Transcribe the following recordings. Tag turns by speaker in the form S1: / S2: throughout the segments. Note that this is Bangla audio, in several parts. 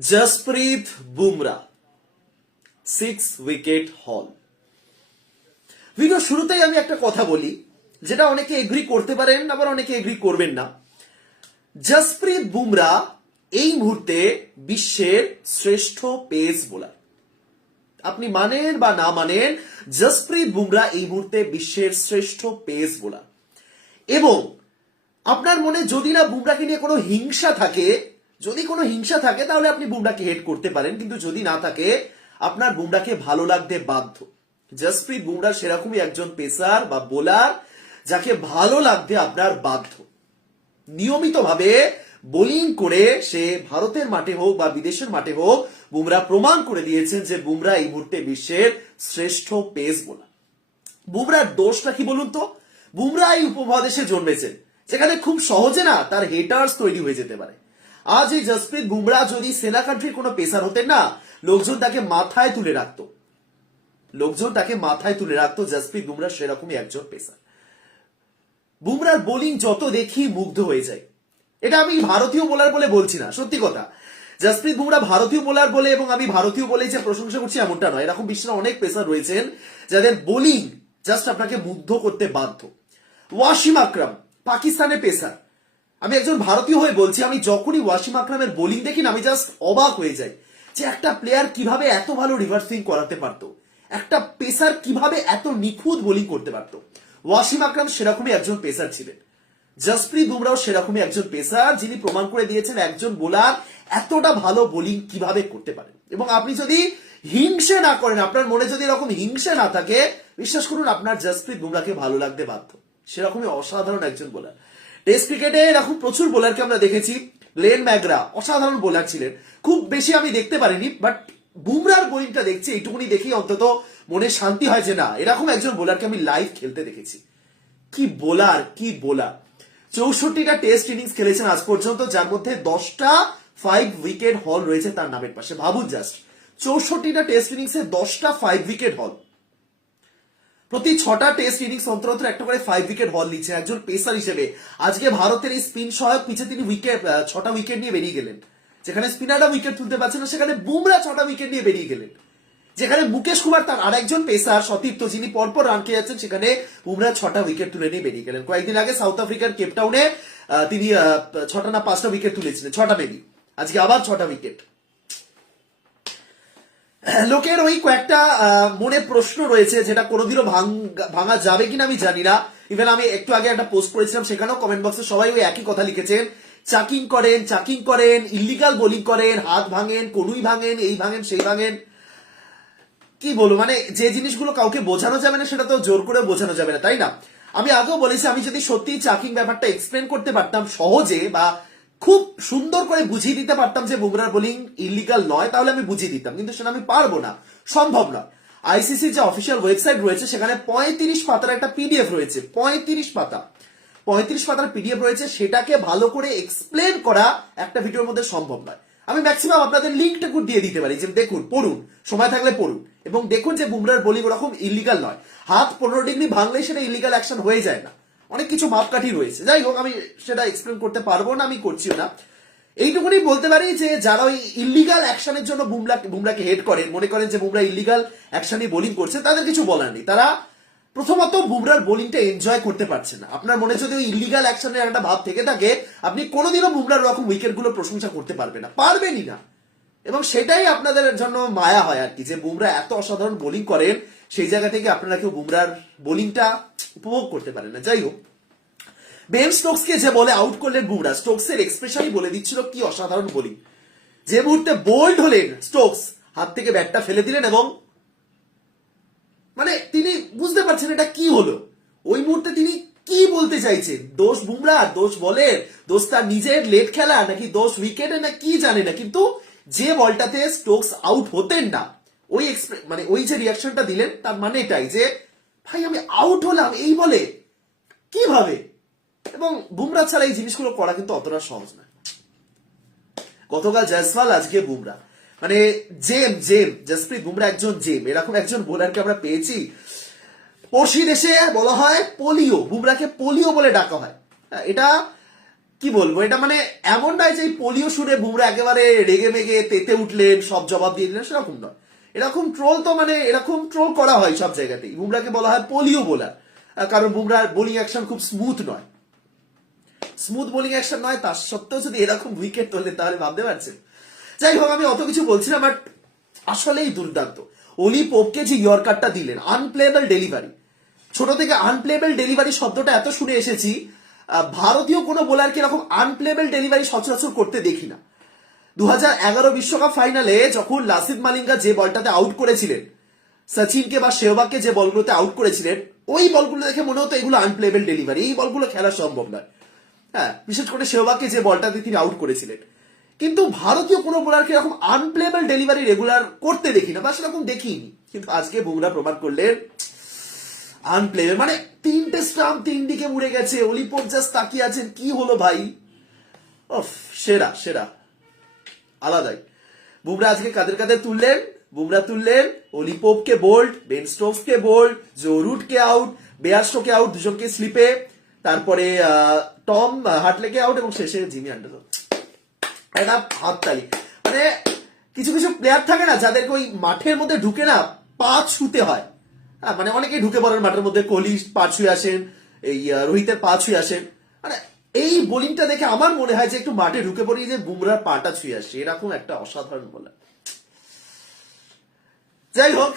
S1: Jasprit Bumrah six wicket haul video শুরুতেই আমি একটা কথা বলি, যেটা অনেকে এগ্রি করতে পারেন, আবার অনেকে এগ্রি করবেন না। জসপ্রীত বুমরা এই মুহূর্তে বিশ্বের শ্রেষ্ঠ পেস বোলার আপনি মানেন বা না মানেন জসপ্রীত বুমরা এই মুহূর্তে বিশ্বের শ্রেষ্ঠ পেস বোলার এবং আপনার মনে যদি না বুমরাকে নিয়ে কোনো হিংসা থাকে যদি কোনো হিংসা থাকে, তাহলে আপনি বুমরাকে হেড করতে পারেন, কিন্তু যদি না থাকে, আপনার বুমরাকে ভালো লাগতে বাধ্য। জসপ্রীত বুমরা সেরকমই একজন পেসার বা বোলার যাকে ভালো লাগতে আপনার বাধ্য। নিয়মিতভাবে বোলিং করে সে ভারতের মাঠে হোক বা বিদেশের মাঠে হোক বুমরা প্রমাণ করে দিয়েছেন যে বুমরা এই মুহূর্তে বিশ্বের শ্রেষ্ঠ পেস বোলার বুমরার দোষটা কি বলুন তো? বুমরা এই উপমহাদেশে জন্মেছেন, যেখানে খুব সহজে না তার হেটার্স তৈরি হয়ে যেতে পারে। আজ এই জসপ্রীত বুমরা যদি সেনা কান্ট্রির কোনো পেসার হতেন না, লোকজন তাকে মাথায় তুলে রাখতো। লোকজন তাকে মাথায় তুলে রাখতো, জসপ্রীত বুমরা সেরকমই একজন পেসার। বুমরার বোলিং যত দেখি মুগ্ধ হয়ে যায়। এটা আমি ভারতীয় বোলার বলে বলছি না, সত্যি কথা। জসপ্রীত বুমরা ভারতীয় বোলার বলে এবং আমি ভারতীয় বলে যে প্রশংসা করছি এমনটা নয়। এরকম বিশ্বের অনেক পেসার রয়েছেন যাদের বোলিং জাস্ট আপনাকে মুগ্ধ করতে বাধ্য। ওয়াসিম আকরাম, পাকিস্তানের পেসার। আমি একজন ভারতীয় হয়ে বলছি, আমি যখনই ওয়াসিম আকরামের বোলিং দেখি আমি জাস্ট অবাক হয়ে যাই যে একটা প্লেয়ার কীভাবে এত ভালো রিভার্সিং করাতে পারতো, একটা পেসার কীভাবে এত নিখুঁত বোলিং করতে পারতো। ওয়াসিম আকরাম সেরকমই একজন পেসার ছিলেন। জসপ্রীত বুমরাও সেরকমই একজন পেসার যিনি প্রমাণ করে দিয়েছেন একজন বোলার এতটা ভালো বোলিং কীভাবে করতে পারেন। এবং আপনি যদি হিংসে না করেন, আপনার মনে যদি এরকম হিংসে না থাকে, বিশ্বাস করুন আপনার জসপ্রীত বুমরাকে ভালো লাগতে বাধ্য। সেরকমই অসাধারণ একজন বোলার টেস্ট ক্রিকেটে এরকম প্রচুর বোলারকে আমরা দেখেছি। লেন ম্যাগরা, অসাধারণ বোলার ছিলেন। খুব বেশি আমি দেখতে পারিনি বাট বুমরার বোলিংটা দেখছি, এইটুকুনি দেখেই অন্তত মনে শান্তি হয় যে না, এরকম একজন বোলারকে আমি লাইভ খেলতে দেখেছি। কি বোলার কি বোলার। চৌষট্টিটা টেস্ট ইনিংস খেলেছেন আজ পর্যন্ত, যার মধ্যে দশটা ফাইভ উইকেট হল রয়েছে তার নামের পাশে। ভাবুন জাস্ট চৌষট্টিটা টেস্ট ইনিংসে দশটা ফাইভ উইকেট হল প্রতি ছটা টেস্ট ইনিংস অন্তর একটা করে ফাইভ উইকেট বল নিচ্ছে, একজন পেসার হিসেবে। আজকে ভারতের এই স্পিন সহায়ক পিছে তিনি উইকেট ছটা উইকেট নিয়ে বেরিয়ে গেলেন। যেখানে স্পিনাররা উইকেট তুলতে পারছে না, সেখানে বুমরা ছটা উইকেট নিয়ে বেরিয়ে গেলেন। যেখানে মুকেশ কুমার তার আরেকজন পেসার সতীর্থ, যিনি পরপর রান খেয়ে যাচ্ছেন, সেখানে বুমরা ছটা উইকেট তুলে নিয়ে বেরিয়ে গেলেন। কয়েকদিন আগে সাউথ আফ্রিকার কেপটাউনে তিনি ছটা না পাঁচটা উইকেট তুলেছিলেন, ছটা মেবি আজকে আবার ছটা উইকেট লোকের ওই কয়েকটা মনে প্রশ্ন রয়েছে যেটা কোনোদিনও ভাঙা যাবে কিনা আমি জানি না। ইভেন আমি একটু আগে একটা পোস্ট করেছিলাম, সেখানেও কমেন্ট বক্সে সবাই ওই একই কথা লিখেছেন। চাকিং করেন চাকিং করেন ইলিগাল বোলিং করেন, হাত ভাঙেন, কনুই ভাঙেন, এই ভাঙেন, সেই ভাঙেন। কি বলব মানে যে জিনিসগুলো কাউকে বোঝানো যাবে না, সেটা তো জোর করে বোঝানো যাবে না, তাই না? আমি আগেও বলেছি, আমি যদি সত্যি চাকিং ব্যাপারটা এক্সপ্লেন করতে পারতাম সহজে বা খুব সুন্দর করে বুঝিয়ে দিতে পারতাম যে বুমরার বোলিং ইলিগাল নয়, তাহলে আমি বুঝিয়ে দিতাম। কিন্তু সেটা আমি পারব না। সম্ভব নয়। আইসিসি যে অফিসিয়াল ওয়েবসাইট রয়েছে, সেখানে পঁয়ত্রিশ পাতার একটা পিডিএফ রয়েছে। পঁয়ত্রিশ পাতা। পঁয়ত্রিশ পাতার পিডিএফ রয়েছে, সেটাকে ভালো করে এক্সপ্লেন করা একটা ভিডিওর মধ্যে সম্ভব নয়। আমি ম্যাক্সিমাম আপনাদের লিঙ্কটুকু দিয়ে দিতে পারি। যে দেখুন, পড়ুন, সময় থাকলে পড়ুন। এবং দেখুন যে বুমরার বোলিং ওরকম ইলিগাল নয়। হাত পনেরো ডিগ্রি ভাঙলেই সেটা ইলিগাল অ্যাকশন হয়ে যায় না। অনেক কিছু মাপকাঠি রয়েছে। যাই হোক, আমি সেটা এক্সপ্লেন করতে পারব না, আমি করছিও না। এইটুকুনি বলতে পারি যে, যারা ওই ইলিগাল অ্যাকশনের জন্য বুমরা, বুমরাকে হেড করেন, মনে করেন যে বুমরা ইলিগাল অ্যাকশনে বোলিং করছে, তাদের কিছু বলার নেই। তারা প্রথমত বুমরার বোলিংটা এনজয় করতে পারছে না। আপনার মনে যদি ওই ইলিগাল অ্যাকশনের একটা ভাব থেকে থাকে, আপনি কোনোদিনও বুমরার রকম উইকেটগুলো প্রশংসা করতে পারবেন না। পারবেনই না। এবং সেটাই আপনাদের জন্য মায়া হয় আর কি, যে বুমরা এত অসাধারণ বোলিং করেন, সেই জায়গা থেকে আপনারা কেউ বুমরার বোলিংটা উপভোগ করতে পারেন না। যাই হোক বেন স্টোকসকে যে বলে আউট করলেন বুমরা স্টোকসের এক্সপ্রেশনই বলে দিচ্ছিল কি অসাধারণ বোলিং যে মুহূর্তে বোল্ড হলেন স্টোকস হাত থেকে ব্যাটটা ফেলে দিলেন এবং মানে তিনি বুঝতে পারছেন এটা কি হলো। ওই মুহূর্তে তিনি কি বলতে চাইছেন? দোষ বুমরার দোষ বলের, দোষ তার নিজের লেট খেলা নাকি দোষ উইকেটে না কি জানে না, কিন্তু যে বলটাতে স্টোকস আউট হতেন না ওই মানে ওই যে রিয়াকশনটা দিলেন তার মানে এটাই যে ভাই আমি আউট হলাম এই বলে কীভাবে? এবং বুমরা ছাড়া এই জিনিসগুলো করা কিন্তু অতটা সহজ নয়। গতকাল জয়সওয়াল আজকে বুমরা। মানে জেম জেম জসপ্রীত বুমরা একজন জেম এরকম একজন বোলারকে আমরা পেয়েছি। পড়শি দেশে বলা হয় পোলিও বুমরাকে পোলিও বলে ডাকা হয়। হ্যাঁ, এটা কি বলব, এটা মানে এমন নয় যে পোলিও শুনে বুমরা একেবারে রেগে মেগে তেতে উঠলেন, সব জবাব দিয়ে দিলেন, সেরকম নয়। এরকম ট্রোল তো মানে এরকম ট্রোল করা হয় সব জায়গাতেই। বুমরাকে বলা হয় পোলিও বোলার কারণ বুমরার বোলিং অ্যাকশন খুব স্মুথ নয়। স্মুথ বোলিং অ্যাকশন নয়, তার সত্ত্বেও যদি এরকম উইকেট তোলে তাহলে ভাবতে পারছেন। যাই হোক, আমি অত কিছু বলছি না বাট আসলেই দুর্দান্ত। অলি পোপকে যে ইয়র্কারটা দিলেন আনপ্লেয়েবল ডেলিভারি ছোট থেকে আনপ্লেয়েবল ডেলিভারি শব্দটা এত শুনে এসেছি ভারতীয় কোনো বোলারকে এরকম আনপ্লেয়েবল ডেলিভারি সচরাচর করতে দেখি না। দু বিশ্বকাপ ফাইনালে যখন লাসিদ মালিঙ্গা যে বলটাতে আউট করেছিলেন, সচিনকে বা শেহবাগকে যে বলগুলোতে আউট করেছিলেন, ওই বলগুলো দেখে মনে হতো এগুলো আনপ্লেয়েবল ডেলিভারি এই বলগুলো খেলা সম্ভব নয়। হ্যাঁ বিশেষ করে শেহবাগকে যে বলটাতে তিনি আউট করেছিলেন। কিন্তু ভারতীয় কোনো বোলারকে এরকম আনপ্লেয়েবল ডেলিভারি রেগুলার করতে দেখি না, বা সেরকম দেখিনি। কিন্তু আজকে বুমরা প্রমাণ করলেন আনপ্লেয়েবল মানে তিনটে স্টাম্প তিন দিকে উড়ে গেছে, অলিপোপ জাস্ট তাকিয়ে আছেন, কি হলো ভাই? ওফ সেরা সেরা। আলাদাই। বুমরা আজকে কাদের কাদের তুললেন? বুমরা তুললেন অলিপোপকে বোল্ড বেন স্টোকসকে বোল্ড জোরুটকে আউট বেয়াস্টোকে আউট দুজনকে স্লিপে তারপরে টম হাটলেকে আউট এবং শেষে জিমি আন্ডারসন একটা হাততালি মানে কিছু কিছু প্লেয়ার থাকে না, যাদেরকে ওই মাঠের মধ্যে ঢুকে না, পা ছুতে হয়। হ্যাঁ মানে অনেকেই ঢুকে পড়েন মাঠের মধ্যে, কোহলি পা ছুঁয়ে আসেন, এই রোহিতের পা ছুঁয়ে আসেন। মানে এই বোলিংটা দেখে আমার মনে হয় যে একটু মাঠে ঢুকে পড়ি যে বুমরার পাটা ছুঁয়ে আসে, এরকম একটা অসাধারণ বোলার। যাই হোক,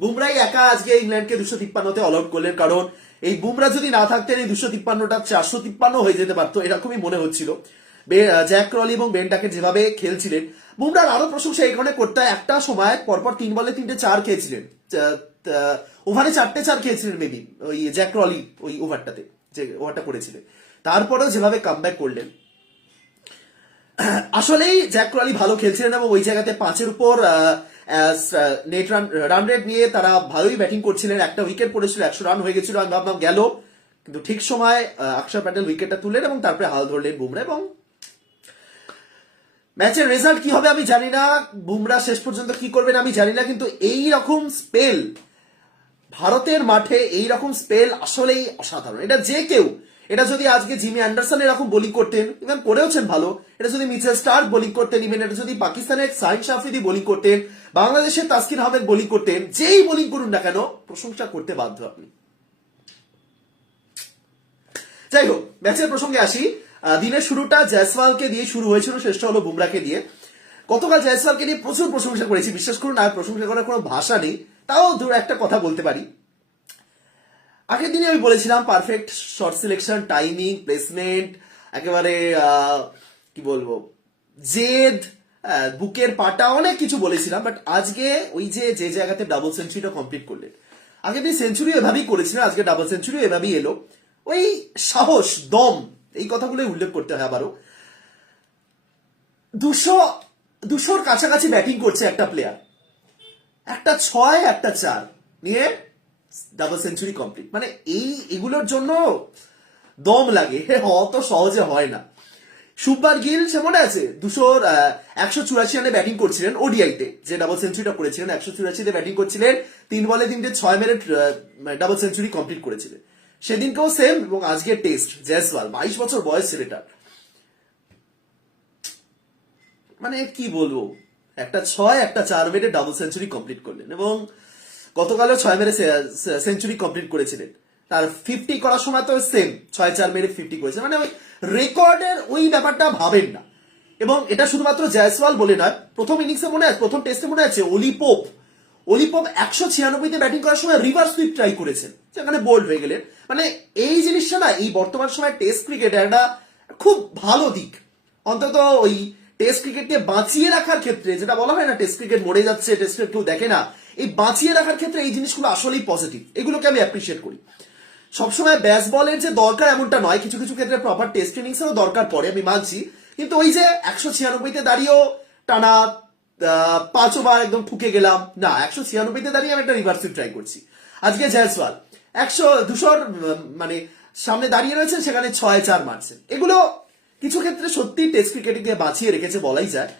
S1: বুমরাই একা আজকে ইংল্যান্ডকে দুশো তিপ্পান্নতে অল আউট করলেন, কারণ এই বুমরা যদি না থাকতেন এই দুশো তিপ্পান্নটা চারশো তিপ্পান্ন হয়ে যেতে পারতো, এরকমই মনে হচ্ছিল। জ্যাক ক্রলি এবং বেনটাকে যেভাবে খেলছিলেন, বুমরার আরও প্রশংসা এই কারণে করতে একটা সময় পরপর তিন বলে তিনটে চার খেয়েছিলেন ওভারে চারটে চার খেয়েছিলেন মেবি ওই জ্যাক ক্রলি ওই ওভারটাতে, যে ওভারটা করেছিলেন তারপরেও যেভাবে কামব্যাক করলেন। আসলেই জ্যাক ক্রলি ভালো খেলছিলেন এবং ওই জায়গাতে পাঁচের উপর নেট রান রান রেট নিয়ে তারা ভালোই ব্যাটিং করছিলেন। একটা উইকেট পড়েছিল, একশো রান হয়ে গেছিল, আমি ভাবলাম গেল। কিন্তু ঠিক সময় অক্ষর প্যাটেল উইকেটটা তুললেন এবং তারপরে হাল ধরলেন বুমরা এবং ম্যাচের রেজাল্ট কি হবে আমি জানি না। বুমরা শেষ পর্যন্ত কি করবেন আমি জানি না, কিন্তু এই রকম স্পেল ভারতের মাঠে এই রকম স্পেল আসলেই অসাধারণ। এটা যে কেউ, এটা যদি আজকে জিমি অ্যান্ডারসন এরকম বোলিং করতেন ইভেন করেওছেন ভালো, এটা যদি মিচেল স্টার্ক বোলিং করতেন ইভেন এটা যদি পাকিস্তানের সাইন শাফিদি বোলিং করতেন, বাংলাদেশের তাসকিন আহমেদ বোলিং করতেন, যেই বোলিং করুন না কেন, প্রশংসা করতে বাধ্য আপনি। যাই হোক, ম্যাচের প্রসঙ্গে আসি। দিনের শুরুটা জয়সওয়ালকে দিয়ে শুরু হয়েছিল, শেষটা হলো বুমরাকে দিয়ে। গতকাল জয়সওয়ালকে নিয়ে প্রচুর প্রশংসা করেছি, বিশ্বাস করুন, আর প্রশংসা করার কোনো ভাষা নেই। তাও দু একটা কথা বলতে পারি। আগের দিনে আমি বলেছিলাম perfect shot selection timing placement একেবারে কি বলব জেদ আহ, বুকের পাটা অনেক কিছু বলেছিলাম বাট আজকে ওই যে যে জায়গাতে ডাবল সেঞ্চুরিটা কমপ্লিট করলেন। আগে দিন সেঞ্চুরি এভাবেই করেছিলেন আজকে ডাবল সেঞ্চুরি এভাবেই এলো। ওই সাহস দম এই কথাগুলোই উল্লেখ করতে হয় আবারও। দুশো দুশোর কাছাকাছি ব্যাটিং করছে একটা প্লেয়ার একটা ছয়, একটা চার নিয়ে ডাবল সেঞ্চুরি কমপ্লিট মানে এই, এগুলোর জন্য দম লাগে। অত সহজে হয় না। শুভবার গিল, সে মনে আছে? দুশোর একশো চুরাশি রানে ব্যাটিং করছিলেন ওডিআইতে যে ডাবল সেঞ্চুরিটা করেছিলেন, একশো চুরাশিতে ব্যাটিং করছিলেন, তিন বলে তিনটে ছয় মেরে ডাবল সেঞ্চুরি কমপ্লিট করেছিলেন। সেদিনকেও সেম এবং আজকে টেস্ট জয়সওয়াল বাইশ বছর বয়স ছেলেটার। মানে কি বলব? একটা ছয়, একটা চার মেরে ডাবল সেঞ্চুরি কমপ্লিট করলেন এবং গতকালও ছয় মেরে সেঞ্চুরি কমপ্লিট করেছিলেন। তার ফিফটি করার সময় তো সেম ছয়, চার মেরে ফিফটি করেছে। মানে ওই রেকর্ডের ওই ব্যাপারটা ভাবেন না। এবং এটা শুধুমাত্র জয়সওয়াল বলে নয়, প্রথম ইনিংসে মনে আছে, প্রথম টেস্টে মনে আছে অলিপোপ অলিপপ একশো ছিয়ানব্বইতে ব্যাটিং করার সময় রিভার্স সুইপ ট্রাই করেছেন। সেখানে বোল্ড হয়ে গেলেন। মানে এই জিনিসটা না, এই বর্তমান সময় টেস্ট ক্রিকেটে একটা খুব ভালো দিক। অন্তত ওই টেস্ট ক্রিকেটকে বাঁচিয়ে রাখার ক্ষেত্রে, যেটা বলা হয় না টেস্ট ক্রিকেট মরে যাচ্ছে টেস্ট ক্রিকেট কেউ দেখে না, এই বাঁচিয়ে রাখার ক্ষেত্রে এই জিনিসগুলো আসলেই পজিটিভ এগুলোকে আমি অ্যাপ্রিসিয়েট করি। সবসময় ব্যাস বলের যে দরকার এমনটা নয়, কিছু কিছু ক্ষেত্রে প্রপার টেস্ট ইনিংসেরও দরকার পড়ে, আমি মানছি। কিন্তু ওই যে একশো ছিয়ানব্বইতে দাঁড়িয়েও টানা পাঁচ ওভার একদম ঠুকে গেলাম, না, একশো ছিয়ানব্বইতে দাঁড়িয়ে আমি একটা রিভার্সিভ ট্রাই করছি। আজকে জয়সওয়াল একশো, দুশোর মানে সামনে দাঁড়িয়ে রয়েছেন, সেখানে ছয়, চার মারছেন। এগুলো কিছু ক্ষেত্রে সত্যি টেস্ট ক্রিকেটকে বাঁচিয়ে রেখেছে বলাই যায়।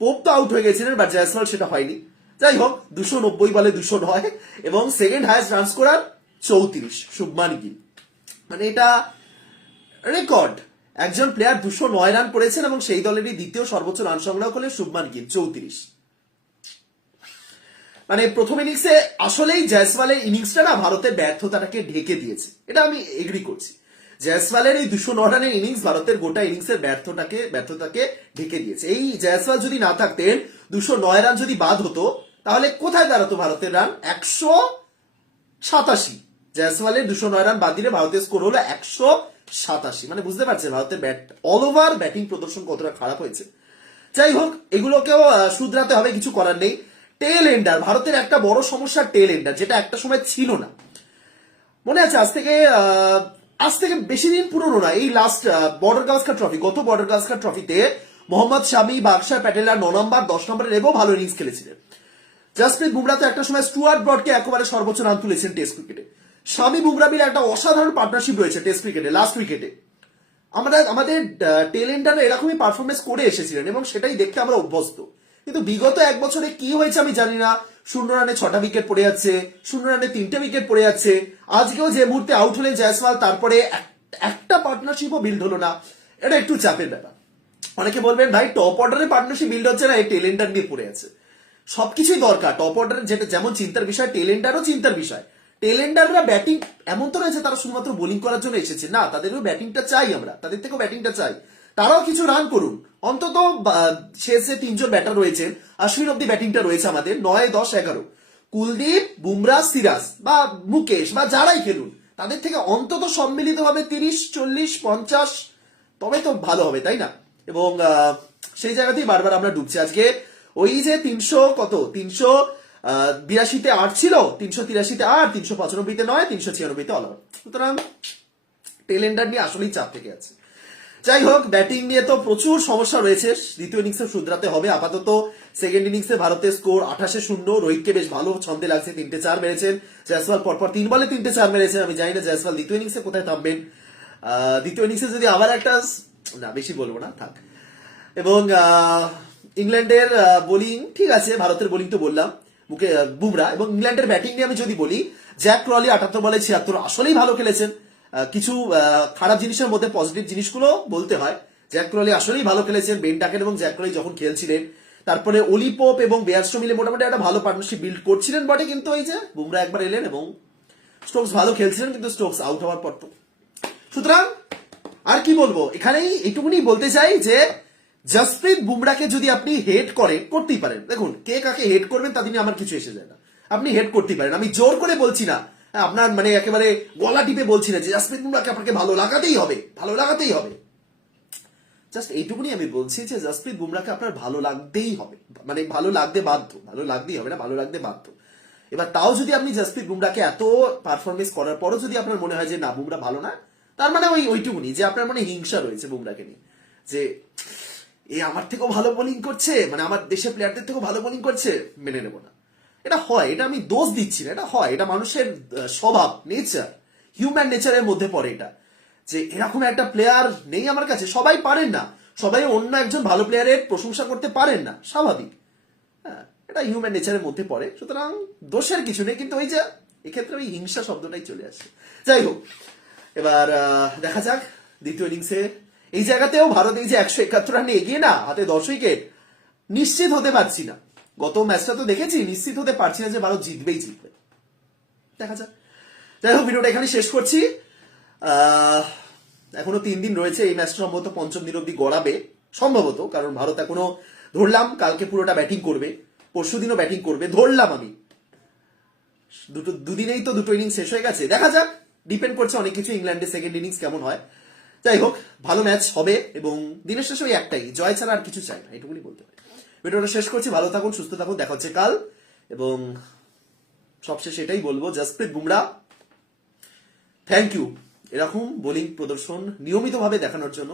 S1: পোপ তো আউট হয়ে গেছিলেন বাট জয়সওয়াল সেটা হয়নি। যাই হোক, দুশো নব্বই বলে দুশো নয়, এবং সেকেন্ড হাইয়েস্ট রান স্কোরার চৌত্রিশ, শুভমান গিল। মানে এটা রেকর্ড একজন প্লেয়ার দুশো নয় রান করেছেন, এবং সেই দলেরই দ্বিতীয় সর্বোচ্চ রান সংগ্রহ করলেন শুভমান গিল চৌত্রিশ। মানে প্রথম ইনিংসে আসলেই জয়সওয়ালের ইনিংসটা না ভারতের ব্যর্থতাটাকে ঢেকে দিয়েছে। এটা আমি এগ্রি করছি। জয়সওয়ালের এই দুশো ন রানের ইনিংস ভারতের গোটা ইনিংসের ব্যর্থটাকে ব্যর্থতাকে ঢেকে দিয়েছে। এই জয়সওয়াল যদি না থাকতেন, দুশো নয় রান যদি বাদ হতো, তাহলে কোথায় দাঁড়াতো ভারতের রান? একশো সাতাশি। জয়সওয়ালের দুশো নয় রান বাদ দিলে ভারতের স্কোর হলো একশো সাতাশি। মানে বুঝতে পারছেন, ভারতের ব্যাট অল ওভার ব্যাটিং প্রদর্শন কতটা খারাপ হয়েছে। যাই হোক, এগুলোকেও শুধরাতে হবে, কিছু করার নেই। টেল এন্ডার ভারতের একটা বড় সমস্যা টেল এন্ডার যেটা একটা সময় ছিল না। মনে আছে, আজ থেকে আজ থেকে বেশি দিন পুরনো না, এই লাস্ট বর্ডার গাভাস্কার ট্রফি গত বর্ডার গাভাস্কার ট্রফিতে মোহাম্মদ শামি, বাদশাহ প্যাটেলা ন নম্বর, দশ নম্বরের এবো ভালো ইনিংস খেলেছিলেন। জাসপ্রীত বুমরা তো একটা সময় স্টুয়ার্ট ব্রডকে একেবারে সর্বোচ্চ রান তুলেছেন টেস্ট ক্রিকেটে স্বামী বুমরা একটা অসাধারণ পার্টনারশিপ রয়েছে টেস্ট ক্রিকেটে লাস্ট উইকেটে আমরা আমাদের টেলেন্ডারা এরকমই পারফরমেন্স করে এসেছিলেন এবং সেটাই দেখতে আমরা অভ্যস্ত। কিন্তু বিগত এক বছরে কি হয়েছে আমি জানি না। শূন্য রানে ছটা উইকেট পড়ে যাচ্ছে, শূন্য রানে তিনটে উইকেট পড়ে যাচ্ছে। আজকেও যে মুহূর্তে আউট হলেন জয়সওয়াল, তারপরে একটা পার্টনারশিপও বিল্ড হলো না। এটা একটু চাপের ব্যাপার। অনেকে বলবেন, ভাই টপ অর্ডারে পার্টনারশিপ বিল্ড হচ্ছে না, এই টেলেন্টার নিয়ে পড়ে আছে। সবকিছুই দরকার। টপ অর্ডারের যেটা যেমন চিন্তার বিষয় টেলেন্টারও চিন্তার বিষয়। টেলেন্ডাররা ব্যাটিং এমন তো রয়েছে, তারা শুধুমাত্র বোলিং করার জন্য এসেছে। না, তাদেরও ব্যাটিংটা চাই আমরা। তাদের থেকেও ব্যাটিংটা চাই। তারাও কিছু রান করুন। অন্তত শেষে তিনজন ব্যাটার রয়েছেন। আশ্বিন অব্দি ব্যাটিংটা রয়েছে আমাদের, নয়, দশ, এগারো। কুলদীপ, বুমরা, সিরাজ, বা মুকেশ, বা যারাই খেলুন, তাদের থেকে অন্তত সম্মিলিতভাবে তিরিশ, চল্লিশ, পঞ্চাশ, তবে তো ভালো হবে, তাই না? এবং সেই জায়গাতেই বারবার আমরা ডুবছি। আজকে ওই যে তিনশো কত? তিনশো বিরাশিতে আট ছিল, তিনশো তিরাশিতে আট, তিনশো পঁচানব্বইতে নয়, তিনশো ছিয়ানব্বইতে অল সুতরাং টেলেন্ডার নিয়ে আসলেই চাপ থেকে আছে। যাই হোক ব্যাটিং নিয়ে তো প্রচুর সমস্যা রয়েছে। দ্বিতীয় ইনিংসে শুধরাতে হবে। আপাতত সেকেন্ড ইনিংসে ভারতের স্কোর আঠাশে শূন্য। রোহিতকে বেশ ভালো ছন্দে লাগছে। তিনটে চার মেরেছেন জয়সওয়াল। পরপর তিন বলে তিনটে চার মেরেছেন। আমি জানি না জয়সওয়াল দ্বিতীয় ইনিংসে কোথায় থামবেন। দ্বিতীয় ইনিংসে যদি আবার একটা না বেশি বলব না থাক। এবং ইংল্যান্ডের বোলিং ঠিক আছে ভারতের বোলিং তো বললাম। আহ, বুমরা। এবং ইংল্যান্ডের ব্যাটিং নিয়ে আমি যদি বলি জ্যাক ক্রলি আটাত্তর বলে ছিয়াত্তর। আসলেই ভালো খেলেছেন। কিছু খারাপ জিনিসের মধ্যে পজিটিভ জিনিসগুলো বলতে হয়। জ্যাক ক্রলি আসলেই ভালো খেলেছেন বেন টাকেন এবং জ্যাক ক্রলি যখন খেলছিলেন। তারপরে অলি পোপ এবং বেয়ারস্টো মিলে মোটামুটি একটা ভালো পার্টনারশিপ বিল্ড করছিলেন বটে, কিন্তু এই যে বুমরা একবার এলেন এবং স্টোকস ভালো খেলছিলেন, কিন্তু স্টোকস আউট হওয়ার পর তো। সুতরাং, আর কি বলব? এখানেই এটুকুনি বলতে চাই যে জসপ্রীত বুমরাকে যদি আপনি হেড করেন, করতেই পারেন। দেখুন, কে কাকে হেড করবেন নিয়ে আমার কিছু এসে যায় না। আপনি হেড করতেই পারেন। আমি জোর করে বলছি না আপনার মানে একেবারে গলা টিপে বলছি না যে জসপ্রীত বুমরাকে আপনাকে ভালো লাগাতেই হবে, ভালো লাগাতেই হবে। জাস্ট এইটুকুনি আমি বলছি যে জসপ্রীত বুমরাকে আপনার ভালো লাগতেই হবে। মানে ভালো লাগতে বাধ্য, ভালো লাগতেই হবে না, ভালো লাগতে বাধ্য। এবার তাও যদি আপনি জসপ্রীত বুমরাকে এত পারফরমেন্স করার পরও যদি আপনার মনে হয় যে, না বুমরা ভালো না, তার মানে ওই, ওইটুকুনি, যে আপনার মনে হিংসা রয়েছে বুমরাকে নিয়ে। যে, এ আমার থেকেও ভালো বোলিং করছে মানে আমার দেশের প্লেয়ারদের থেকেও ভালো বোলিং করছে, মেনে নেব না। এটা হয়, এটা আমি দোষ দিচ্ছি না, এটা হয়, এটা মানুষের স্বভাব নেচার হিউম্যান নেচারের মধ্যে পড়ে এটা। যে এরকম একটা প্লেয়ার নেই আমার কাছে, সবাই পারেন না, সবাই অন্য একজন ভালো প্লেয়ারের প্রশংসা করতে পারেন না, স্বাভাবিক। হ্যাঁ এটা হিউম্যান নেচারের মধ্যে পড়ে, সুতরাং দোষের কিছু নেই, কিন্তু ওই যে, এক্ষেত্রে ওই হিংসা শব্দটাই চলে আসে। যাই হোক, এবার দেখা যাক, দ্বিতীয় ইনিংসে এই জায়গাতেও ভারত এই যে একশো একাত্তর রানে এগিয়ে না, হাতে দশ উইকেট নিশ্চিত হতে পারছি না। গত ম্যাচটা তো দেখেছি, নিশ্চিত হতে পারছি না যে ভারত জিতবেই জিতবে। দেখা যাক। যাই হোক, ভিডিওটা এখানে শেষ করছি। এখনও তিন দিন রয়েছে, এই ম্যাচটা সম্ভবত পঞ্চম দিন অব্দি গড়াবে। সম্ভবত, কারণ ভারত এখনও ধরলাম, কালকে পুরোটা ব্যাটিং করবে। পরশু দিনও ব্যাটিং করবে। ধরলাম আমি। দুটো, দুদিনেই তো দুটো ইনিংস শেষ হয়ে গেছে। দেখা যাক ডিপেন্ড করছে অনেক কিছু, ইংল্যান্ডের সেকেন্ড ইনিংস কেমন হয়। যাই হোক, ভালো ম্যাচ হবে এবং দিনের শেষে ওই একটাই, জয় ছাড়া আর কিছু চাই না, এটুকুনি বলতে ভিডিওটা শেষ করছি, ভালো থাকুন, সুস্থ থাকুন, দেখা হচ্ছে কাল। এবং সবশেষ এটাই বলব, জসপ্রীত বুমরা থ্যাংক ইউ এরকম বোলিং প্রদর্শন নিয়মিতভাবে দেখানোর জন্য।